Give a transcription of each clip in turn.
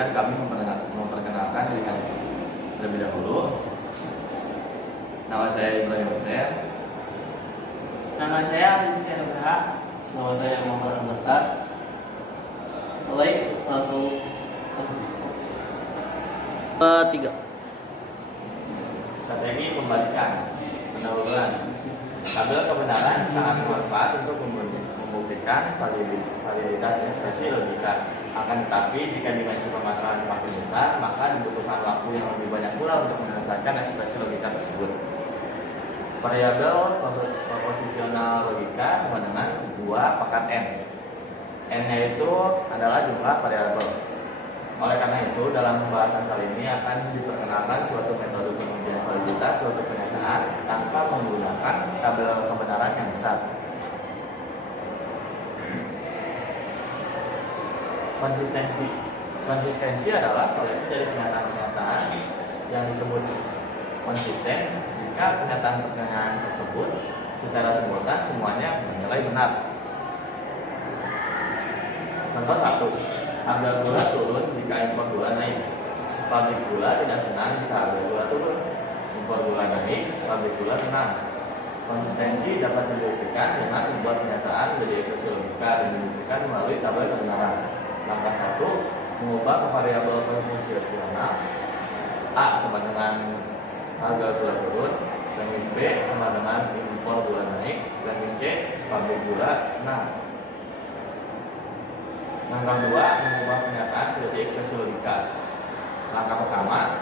izinkan kami memperkenalkan diri kami terlebih dahulu. Nama saya Ibrahim Hussein. Nama saya Alicia Nugraha. Nama saya Muhammad Al-Bassar. Baik, langsung tiga. Strategi pembalikan pendahuluan. Tabel kebenaran sangat bermanfaat untuk membuktikan validitas ekspresi logika. Akan tetapi jika dimensi permasalahan semakin besar, maka dibutuhkan waktu yang lebih banyak pula untuk menyelesaikan ekspresi logika tersebut. Variabel proposisional logika sama dengan 2 pangkat n. N-nya itu adalah jumlah variabel. Oleh karena itu, dalam pembahasan kali ini akan diperkenalkan suatu metode pengujian validitas suatu pernyataan tanpa menggunakan tabel kebenaran yang besar. Konsistensi adalah koleksi dari pernyataan-pernyataan yang disebut konsisten jika pernyataan-pernyataan tersebut secara simultan semuanya bernilai benar. Contoh 1. Harga gula turun jika impor gula naik. Pabrik gula tidak senang jika harga gula turun. Impor gula naik, pabrik gula senang. Konsistensi dapat dibuktikan dengan membuat pernyataan menjadi ekspresi logika dan dibuktikan melalui tabel kebenaran. Langkah 1. Mengubah ke variabel proposisional. A sama dengan harga gula turun, premis B sama dengan impor gula naik, premis C pabrik gula senang. Langkah 2. Mengubah pernyataan menjadi ekspresi logika. Langkah pertama,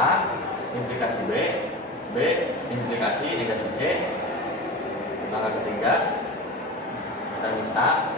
A implikasi B, B implikasi negasi C. Langkah ketiga, premis A,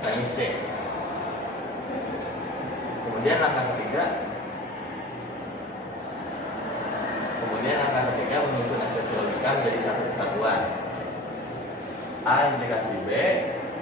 premis C. Kemudian langkah ketiga menyusun ekspresi logika menjadi satu kesatuan. A implikasi B,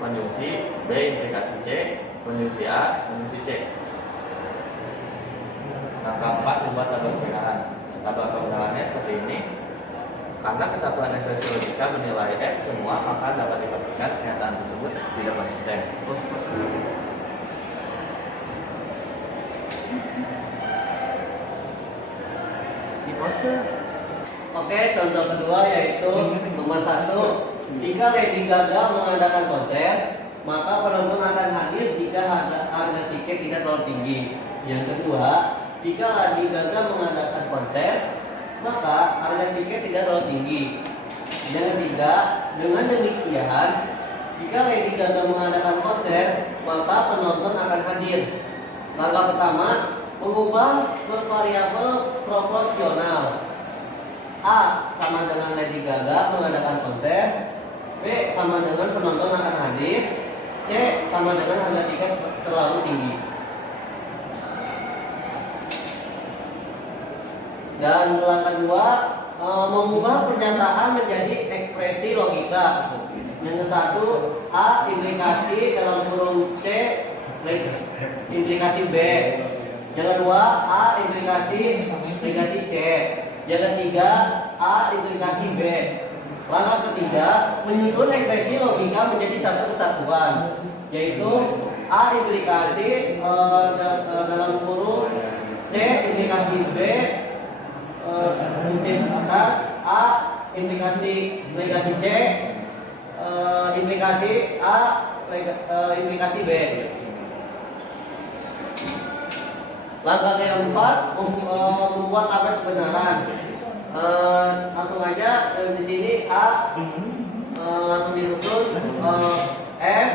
konjungsi B implikasi C, konjungsi A, konjungsi C. Langkah 4. Membuat tabel kebenaran. Tabel kebenarannya seperti ini. Karena kesatuan ekspresi logika bernilai F semua, maka dapat dipastikan pernyataan tersebut tidak konsisten. Di poster. Oke, contoh kedua yaitu nomor 1. Jika Lady Gaga mengadakan konser, maka penonton akan hadir jika harga tiket tidak terlalu tinggi. Yang kedua, jika Lady Gaga mengadakan konser, maka harga tiket tidak terlalu tinggi. Yang ketiga, dengan demikian, jika Lady Gaga mengadakan konser, maka penonton akan hadir. Langkah pertama, mengubah ke variabel proporsional. A sama dengan Lady Gaga mengadakan konser, B sama dengan penonton akan hadir, C sama dengan harga tiket terlalu tinggi. Dan langkah 2, mengubah pernyataan menjadi ekspresi logika. Yang satu, A implikasi dalam kurung C implikasi B. Yang kedua, A implikasi C. Yang ketiga, A implikasi B. Langkah ketiga, menyusun ekspresi logika menjadi satu kesatuan, yaitu A implikasi dalam kurung C implikasi B kutip atas A implikasi negasi C implikasi A implikasi B. Langkah keempat, membuat tabel kebenaran. Langsung aja di sini A langsung disusun F,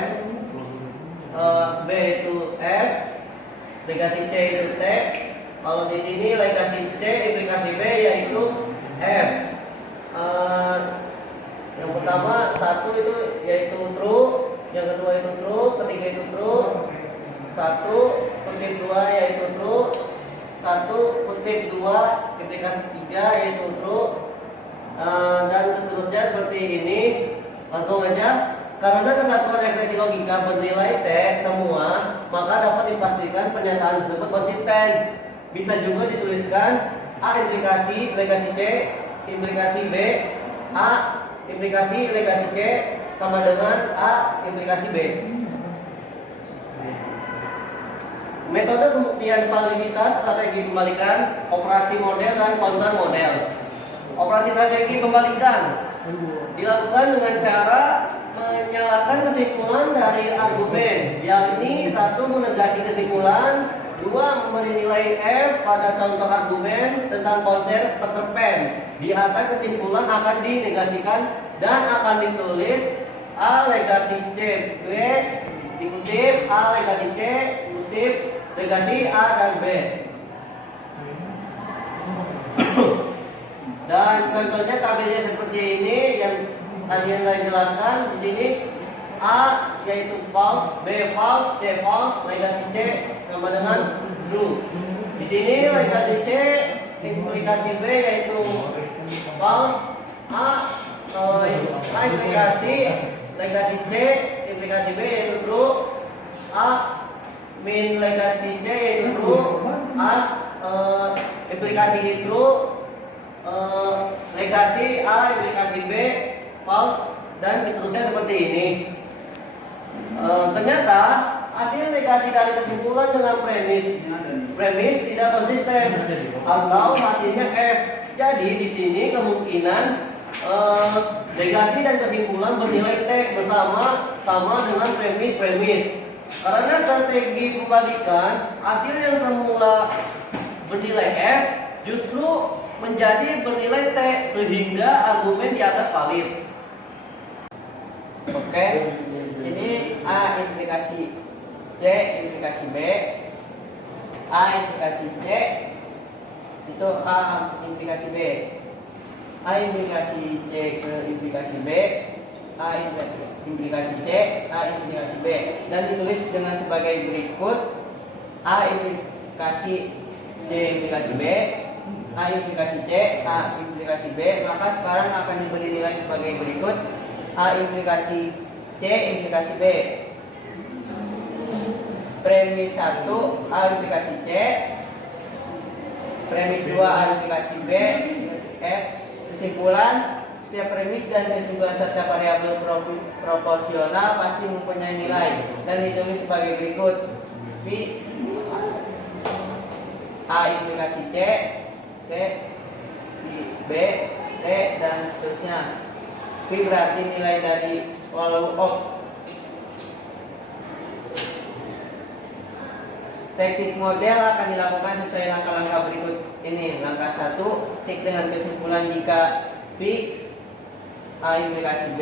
B itu F, legasi C itu T. Kalau di sini legasi C implikasi B yaitu F. Yang pertama 1 itu yaitu true, yang kedua itu true, ketiga itu true, 1 kutip 2 yaitu true, 1 kutip 2 implikasi 3 yaitu true, dan seterusnya seperti ini. Langsung aja, karena kesatuan ekspresi logika bernilai T semua, maka dapat dipastikan pernyataan tersebut konsisten. Bisa juga dituliskan A implikasi legasi C implikasi B, A implikasi legasi C sama dengan A implikasi B. Metode pembuktian validitas strategi pembalikan, operasi model dan counter model. Operasi strategi pembalikan dilakukan dengan cara menyalahkan kesimpulan dari argumen, yakni satu menegasi kesimpulan, dua memberi nilai F pada contoh argumen tentang konsep Peter Pan. Di atas kesimpulan akan dinegasikan dan akan ditulis A legasi C, B dikutip A legasi C, dikutip legasi A dan B. Dan contohnya tabelnya seperti ini yang tadi yang saya jelaskan di sini. A yaitu false, B false, C false, legasi C sama dengan true. Di sini legasi C implikasi B yaitu false, A implikasi legasi C implikasi B yaitu true, A min legasi C yaitu true, A implikasi true, legasi A implikasi B false, dan seterusnya seperti ini. Ternyata hasil negasi dari kesimpulan dengan premis tidak konsisten atau hasilnya F. Jadi di sini kemungkinan negasi dan kesimpulan bernilai T sama dengan premis. Karena strategi pembalikan hasil yang semula bernilai F justru menjadi bernilai T sehingga argumen di atas valid. Oke, ini A implikasi C implikasi B, A implikasi C itu A implikasi B, A implikasi C ke implikasi B, A implikasi C, A implikasi B, dan ditulis dengan sebagai berikut: A implikasi C implikasi B, A implikasi C, A implikasi B. Maka sekarang akan diberi nilai sebagai berikut: A implikasi C implikasi B. Premis 1 A implikasi C, premis 2 A implikasi B, F. Kesimpulan: setiap premis dan kesimpulan serta variabel proporsional pasti mempunyai nilai dan ditulis sebagai berikut: P A implikasi C, T, B, T, dan seterusnya. P berarti nilai dari value of. Teknik model akan dilakukan sesuai langkah-langkah berikut ini. Langkah 1, cek dengan kesimpulan jika P A implikasi B,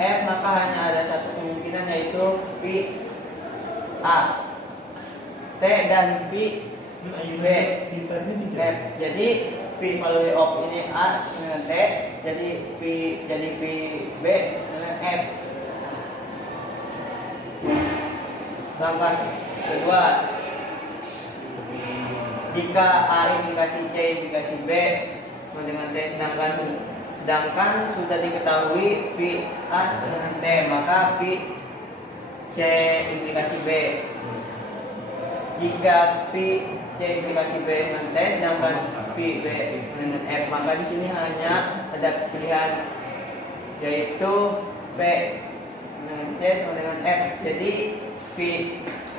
F, maka hanya ada satu kemungkinan yaitu P A, T dan P B, F. Jadi P value of ini A dengan T, jadi P B dengan F. Langkah kedua, jika A implikasi C implikasi B dengan T sedangkan sudah diketahui P A dengan T, maka P C implikasi B. Jika P C implikasi B dengan T sedangkan P B dengan F, maka di sini hanya ada pilihan yaitu P dengan C sama dengan F. Jadi P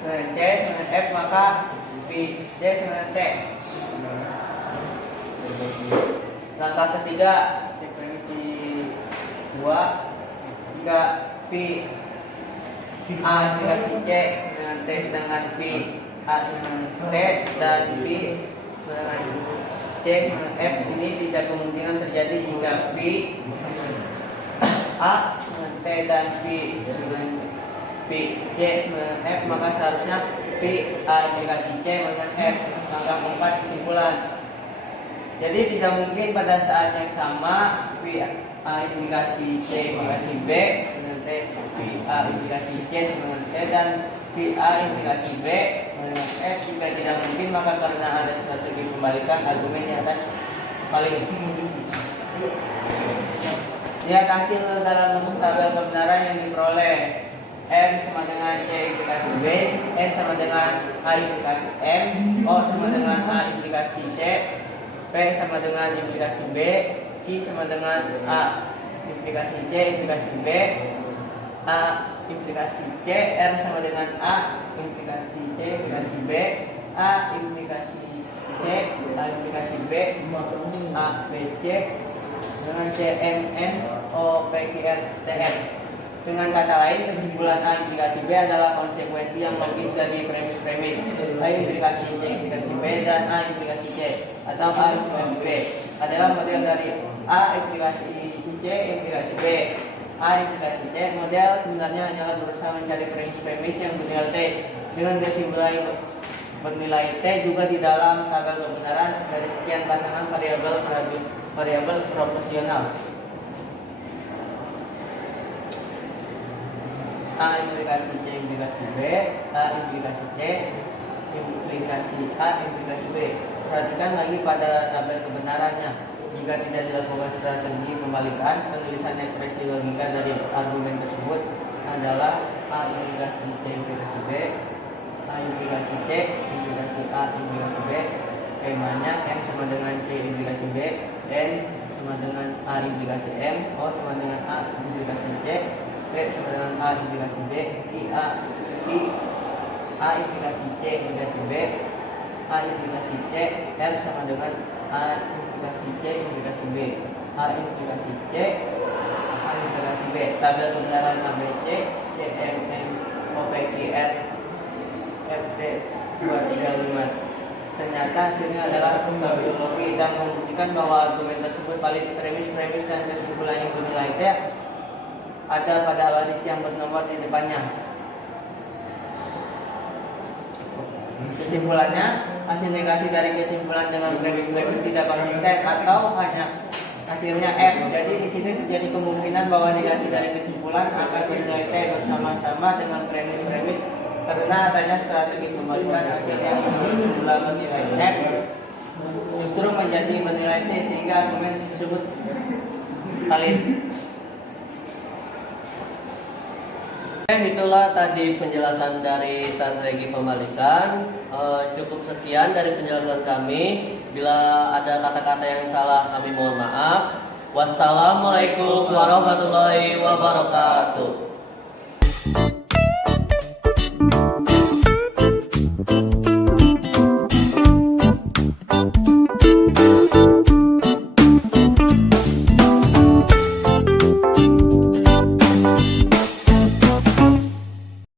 dengan C sama dengan F, maka P C sama dengan T. Langkah ketiga, cek premisi 2, jika P A implikasi C dengan T sedangkan P A dengan T dan P dengan C dengan F, ini tidak kemungkinan terjadi jika P A dengan T dan P dengan P C dengan F, maka seharusnya P A implikasi C dengan F. Langkah keempat, kesimpulan. Jadi tidak mungkin pada saat yang sama P A implikasi C implikasi B dengan T, P A implikasi C dengan T dan P A implikasi B dengan F. Jika tidak mungkin, maka karena ada strategi pembalikan argumen di atas paling. Lihat hasil dalam bentuk tabel kebenaran yang diperoleh. M sama dengan C implikasi B, N sama dengan A implikasi M, O sama dengan A implikasi C, P sama dengan implikasi B, Q sama dengan A implikasi C implikasi B, A implikasi C, R sama dengan A implikasi C implikasi B, A implikasi C, A implikasi B, A B C dengan C M N O P Q R T M. Dengan kata lain, kesimpulan A implikasi B adalah konsekuensi yang logis dari premis-premis A implikasi C implikasi B dan A implikasi C atau A implikasi B adalah model dari A implikasi C implikasi B. A implikasi C model sebenarnya hanyalah berusaha mencari premis-premis yang bernilai T dengan kesimpulan bernilai T juga di dalam tabel kebenaran dari sekian pasangan variabel proporsional. A implikasi C implikasi B, A implikasi C implikasi A implikasi B. Perhatikan lagi pada tabel kebenarannya. Jika tidak dilakukan strategi pembalikan, penulisan ekspresi logika dari argumen tersebut adalah A implikasi C implikasi B, A implikasi C implikasi A implikasi B. Skemanya M sama dengan C implikasi B, N sama dengan A implikasi M, O sama dengan A implikasi C, B sama dengan A implikasi D, I A implikasi C implikasi B, A implikasi C, R sama dengan A implikasi C implikasi B, A implikasi C, A implikasi B. Tabel kebenaran ABC, CMN, OPQR, FT 235. Ternyata hasilnya adalah biologi dan membuktikan bahwa argumen tersebut valid. Premis-premis dan kesimpulan yang bernilai T ada pada baris yang bernomor di depannya. Kesimpulannya, hasil negasi dari kesimpulan dengan premis-premis tidak konsisten atau hanya hasilnya F. Jadi di sini terjadi kemungkinan bahwa negasi dari kesimpulan akan bernilai T bersama-sama dengan premis-premis karena adanya strategi pembalikan hasil yang semula bernilai F justru menjadi bernilai T sehingga argumen tersebut valid. Itulah tadi penjelasan dari strategi pembalikan. Cukup sekian dari penjelasan kami. Bila ada kata-kata yang salah kami mohon maaf. Wassalamualaikum warahmatullahi wabarakatuh.